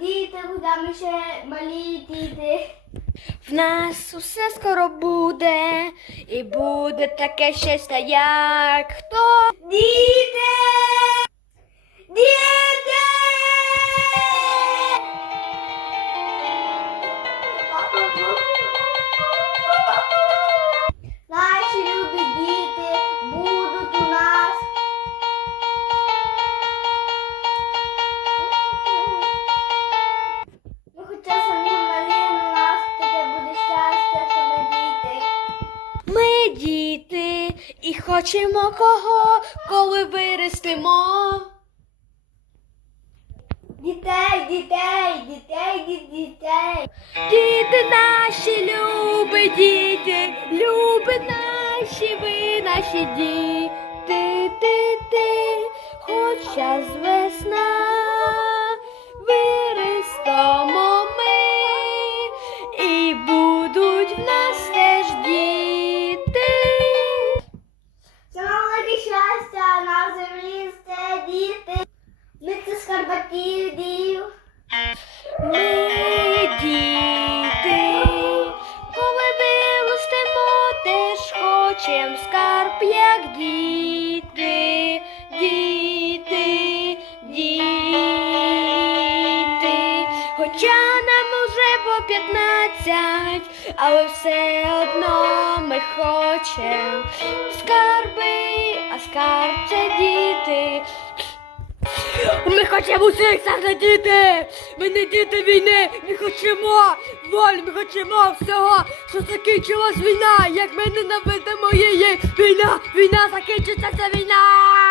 будемо ще малі діти. В нас усе скоро буде, і буде таке щастя, як хто. Діти! Діти! Хочемо кого, коли виростемо. Дітей, дітей, дітей, ді- дітей. Діти наші, люби, діти, люби наші, ви наші діти, ти, ти, хоч час весна, скарбатів. Ми діти, коли виростемо, теж хочем скарб, як діти, діти, діти. Хоча нам уже по п'ятнадцять, але все одно ми хочем скарби, а скарб це діти. Ми хочемо усіх заглядіти! діти! Ми не діти війни! Ми хочемо волі, ми хочемо всього, що закінчилась війна! Як ми ненавидимо її! Війна! Війна закінчиться ця війна!